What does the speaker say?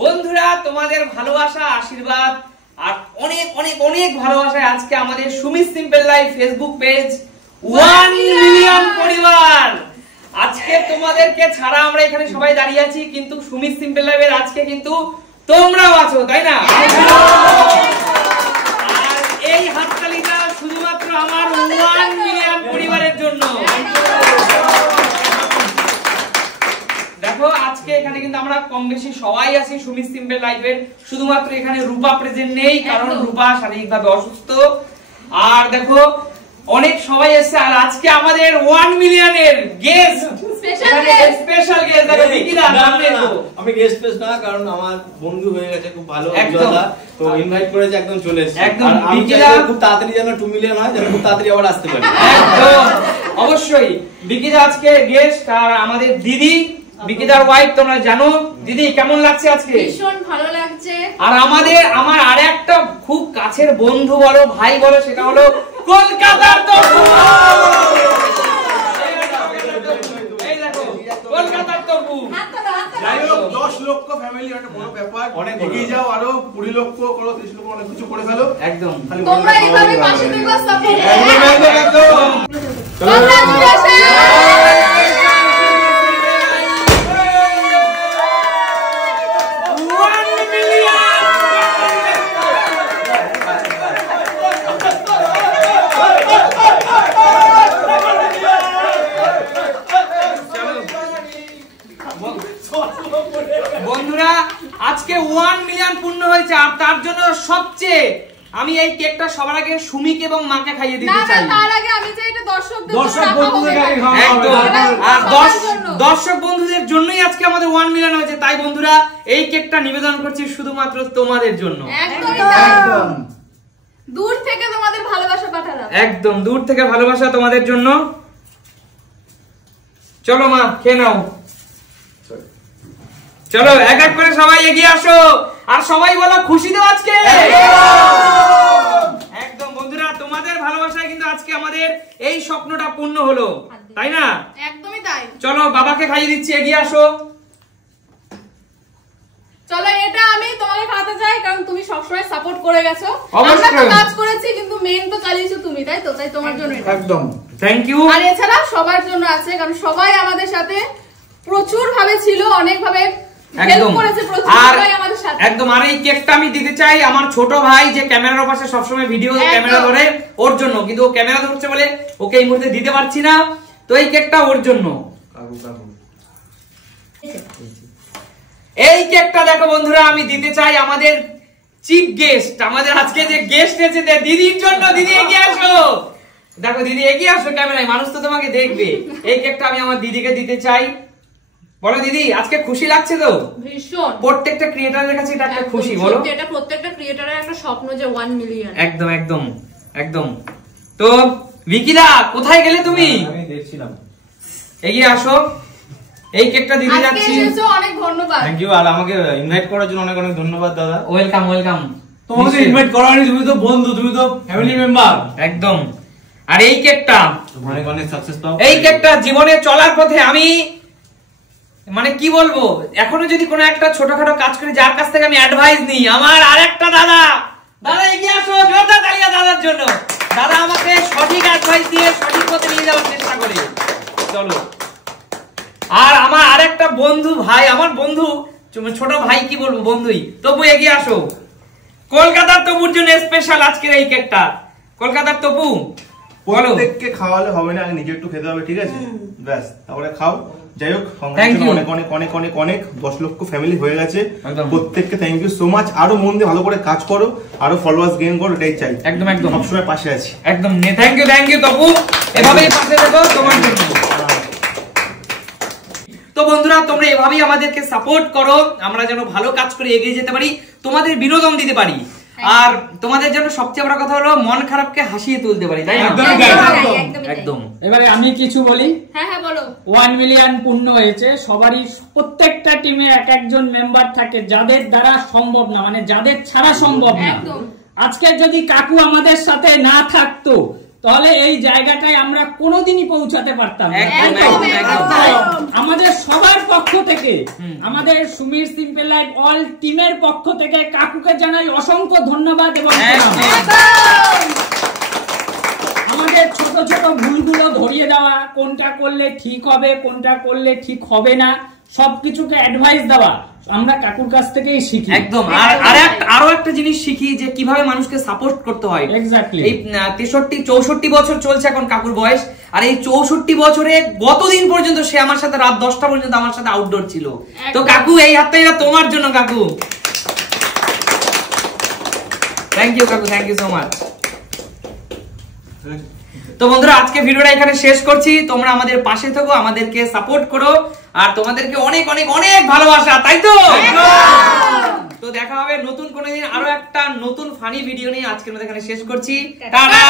বন্ধুরা, তোমাদের ভালোবাসা, আশীর্বাদ আর অনেক অনেক অনেক ভালোবাসায় আজকে আমাদের Sumi simple life Facebook page 1 million পরিবার। আজকে তোমাদেরকে ছাড়া আমরা এখানে সবাই দাঁড়িয়ে আছি, কিন্তু সুমি সিম্পল লাইফের আজকে কিন্তু তোমরাও আছো, তাই না? আর এই হাততালিটা শুধুমাত্র আমার 1 মিলিয়ন পরিবারের জন্য। দেখো, আজকে এখানে কিন্তু আমরা কম বেশি সবাই আছি সুমি সিম্পল লাইফের, শুধুমাত্র এখানে রূপা প্রেজেন্ট নেই, কারণ রূপা শারীরিকভাবে অসুস্থ। আর দেখো অনেক সবাই এসেছে, আর আজকে আমাদের 1 মিলিয়নের গেস্ট, স্পেশাল গেস্ট। দেখো বিকিদা সামনে এসো। আমি গেস্ট পেস না, কারণ আমার বন্ধু হয়ে গেছে খুব ভালো দাদা, তো ইনভাইট করেছে, একদম চলে এসেছে। একদম বিকিদা খুব তাড়াতাড়ি যেন 2 মিলিয়ন হয়, যেন খুব তাড়াতাড়ি আবার আসতে পারে। একদম অবশ্যই বিকিদা আজকে গেস্ট। আর আমাদের দিদি, বিকিদার ওয়াইফ, তোমরা জানো। দিদি কেমন লাগছে আজকে? ভীষণ ভালো লাগছে। আর আমার আরেকটা খুব কাছের বন্ধু বলো, ভাই বলো, সেটা হলো কলকাতার তপু। এই দেখো কলকাতার তপু। যাই হোক, 10 লক্ষ ফ্যামিলি একটা বড় ব্যাপার, অনেক এগিয়ে যাও, আরো 20 লক্ষ করো, 30 লক্ষ, অনেক কিছু করে ফেলো। একদম তোমরা এইভাবে পাশে থেকো, সাপোর্ট একদম। বন্ধুরা, আজকে 1 মিলিয়ন পূর্ণ হয়েছে, আর তার জন্য সবচেয়ে আমি এই কেকটা সবার আগে সুমিকে এবং মাকে খাইয়ে দিতে চাই। তার আগে আমি চাই এটা দর্শক বন্ধুদের আর দর্শক বন্ধুদের জন্যই আজকে আমাদের 1 মিলিয়ন হয়েছে। তাই বন্ধুরা, এই কেকটা নিবেদন করছি শুধুমাত্র তোমাদের জন্য। একদম দূর থেকে তোমাদের ভালোবাসা পাঠালাম, একদম দূর থেকে ভালোবাসা তোমাদের জন্য। চলো মা, খেয়ে নাও। চলো এক এক করে সবাই এগিয়ে আসো, আর সবাই বলো খুশি তো আজকে। একদম বন্ধুরা, তোমাদের ভালোবাসায় কিন্তু আজকে আমাদের এই স্বপ্নটা পূর্ণ হলো, তাই না? একদমই তাই। চলো বাবাকে খাইয়ে দিচ্ছি, এগিয়ে আসো। চলো, এটা আমি তোমাকে খাওয়াতে চাই, কারণ তুমি সবসময় সাপোর্ট করে গেছো। অবশ্যই। আমরা তো কাজ করেছি, কিন্তু মেইন তো চালিয়েছো তুমি, তাই তো? তাই তোমার জন্য একদম থ্যাংক ইউ। আর এছাড়া সবার জন্য আছে, কারণ সবাই আমাদের সাথে প্রচুর ভাবে ছিল, অনেক ভাবে হেল্প করেছে, প্রচুর সবাই আমাদের সাথে। একদম। আর এই কেকটা আমি দিতে চাই আমার ছোট ভাই, যে ক্যামেরার পাশে সবসময় ভিডিও ক্যামেরা ধরে, ওর জন্য। কিন্তু ও ক্যামেরা ধরছে বলে ওকে এই মুহূর্তে দিতে পারছি না, তো এই কেকটা ওর জন্য। এই কেকটা দেখো বন্ধুরা, আমি দিতে চাই আমাদের চিফ গেস্ট, আমাদের আজকে যে গেস্ট এসেছে দিদির জন্য। দিদি এগিয়ে আসো। দেখো দিদি এগিয়ে আসো ক্যামেরায়, মানুষ তো তোমাকে দেখবে। এই কেকটা আমি আমার দিদিকে দিতে চাই। বলো দিদি, আজকে খুশি লাগছে তো? ভীষণ। প্রত্যেকটা ক্রিয়েটরের কাছে এটা একটা খুশি, বলো। এটা প্রত্যেকটা ক্রিয়েটরের একটা স্বপ্ন যে 1 মিলিয়ন। একদম একদম একদম। তো বিকিদা, কোথায় গেলে তুমি? আমি দেখছিলাম। এগিয়ে আসো, এই কেকটা দিতে যাচ্ছি। আজকে এসেছো, অনেক ধন্যবাদ। Thank you. আর আমাকে ইনভাইট করার জন্য অনেক অনেক ধন্যবাদ দাদা। Welcome welcome. তোমাকে ইনভাইট করা হয়নি, তুমি তো বন্ধু, তুমি তো ফ্যামিলি মেম্বার। একদম। আর এই কেকটা, অনেক অনেক সাকসেস পাও। এই কেকটা জীবনে চলার পথে আমি মানে কি বলবো, এখনো যদি কোনো একটা ছোটখাটো কাজ করি, যার কাছ থেকে আমি অ্যাডভাইস নিই, আমার আরেকটা দাদা এগিয়ে আসো, জোরদার তালিয়া দাদার জন্য। দাদা আমাকে সঠিক অ্যাডভাইস দিয়ে সঠিক পথে নিয়ে যাওয়ার চেষ্টা করে। চলো। আর আমার আরেকটা বন্ধু ভাই, আমার বন্ধু, ছোট ভাই কি বলবো, বন্ধুই। তবু এগিয়ে আসো। কলকাতার তপুর জন্য স্পেশাল আজকের এই কেকটা। কলকাতার তপু, বলো। প্রত্যেককে খাওয়ালে হবে না, আগে নিজে একটু খেতে হবে, ঠিক আছে? ব্যাস, তারপরে খাও। যাই হোক, Thank you. অনেক অনেক অনেক অনেক অনেক 10 লক্ষ ফ্যামিলি হয়ে গেছে। একদম। প্রত্যেককে থ্যাংক ইউ সো মাচ। আরো মন দিয়ে ভালো করে কাজ করো, আরো ফলোয়ার্স গেইন করো, এটাই চাই। একদম একদম। সবসময় পাশে আছি। একদম। থ্যাংক ইউ তপু, এভাবেই পাশে থেকো তোমার জন্য। তো বন্ধুরা, তোমরা এভাবেই আমাদেরকে সাপোর্ট করো, আমরা যেন ভালো কাজ করে এগিয়ে যেতে পারি, তোমাদের বিনোদন দিতে পারি। আর তোমাদের জন্য সবচেয়ে বড় কথা হলো মন খারাপকে হাসিয়ে তুলতে পারি, তাই না? একদম। এবারে আমি কিছু বলি। হ্যাঁ হ্যাঁ বলো। 1 মিলিয়ন পূর্ণ হয়েছে, সবারই প্রত্যেকটা টিমে এক একজন মেম্বার থাকে যাদের দ্বারা সম্ভব না, মানে যাদের ছাড়া সম্ভব না। আজকে যদি কাকু আমাদের সাথে না থাকতো তাহলে এই জায়গাটায় আমরা কোনোদিনই পৌঁছাতে পারতাম না। আমাদের সবার পক্ষ থেকে, আমাদের সুমির সিম্পল লাইফ অল টিমের পক্ষ থেকে কাকুকে জানাই অসংখ্য ধন্যবাদ এবং আমাদের ছোট ছোট ভুলগুলো ধরিয়ে দেওয়া, কোনটা করলে ঠিক হবে কোনটা করলে ঠিক হবে না সবকিছুকে অ্যাডভাইস দেওয়া আমরা কাকুর কাছ থেকেই শিখি। একদম। আরো একটা জিনিস শিখি যে কিভাবে মানুষকে সাপোর্ট করতে হয়। এক্স্যাক্টলি। এই 63-64 বছর চলছে এখন কাকুর বয়স, আর এই 64 বছরে গতদিন পর্যন্ত সে আমার সাথে রাত 10টা পর্যন্ত আমার সাথে আউটডোর ছিল। তো কাকু এই হাতটা এটা তোমার জন্য কাকু। থ্যাংক ইউ কাকু, থ্যাংক ইউ সো মাচ। তো বন্ধুরা আজকে ভিডিওটা এখানে শেষ করছি। তোমরা আমাদের পাশে থেকো, আমাদেরকে সাপোর্ট করো, আর তোমাদেরকে অনেক অনেক অনেক ভালোবাসা, তাই তো? তো দেখা হবে নতুন কোনো দিন আরো একটা নতুন ফানি ভিডিও নিয়ে। আজকের মধ্যে এখানে শেষ করছি। টাটা।